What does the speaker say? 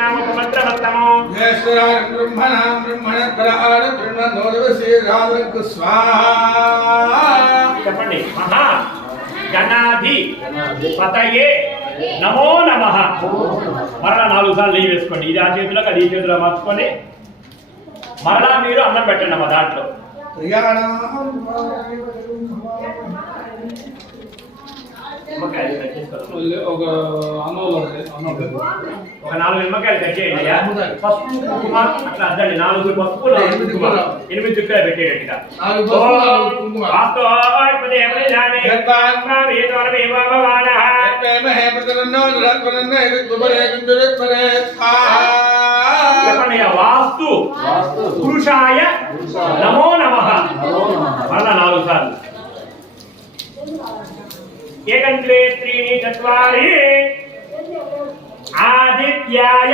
నామపత్రవత్తమో నేశ్వరాయ బ్రహ్మణాం బ్రహ్మణత్పరాణ బ్రహ్మణోదవశీరాధకు స్వాహా. చెప్పండి. మహా గణాధి పతయే నమో నమః. మరలా 4 సార్లు నెయ్యి వేసుకోండి. ఇది ఆ చేతిలో అది ఈ చేతిలో మార్చుకొని మరలా మీరు అన్నం పెట్టండి అమ్మ దాంట్లో. ఒక 4 నిమ్మకాయలు కట్ చేయండి. పసుపు కుంకుమ అట్లా అద్దండి. 4 పసుపులు 8 చుక్కలు పెట్టేటట్టుగా. వాస్తు పురుషాయ నమో నమః. మరలా 4 సార్లు. ఏకంద్రే త్రీణి చత్వారి ఆదిత్యాయ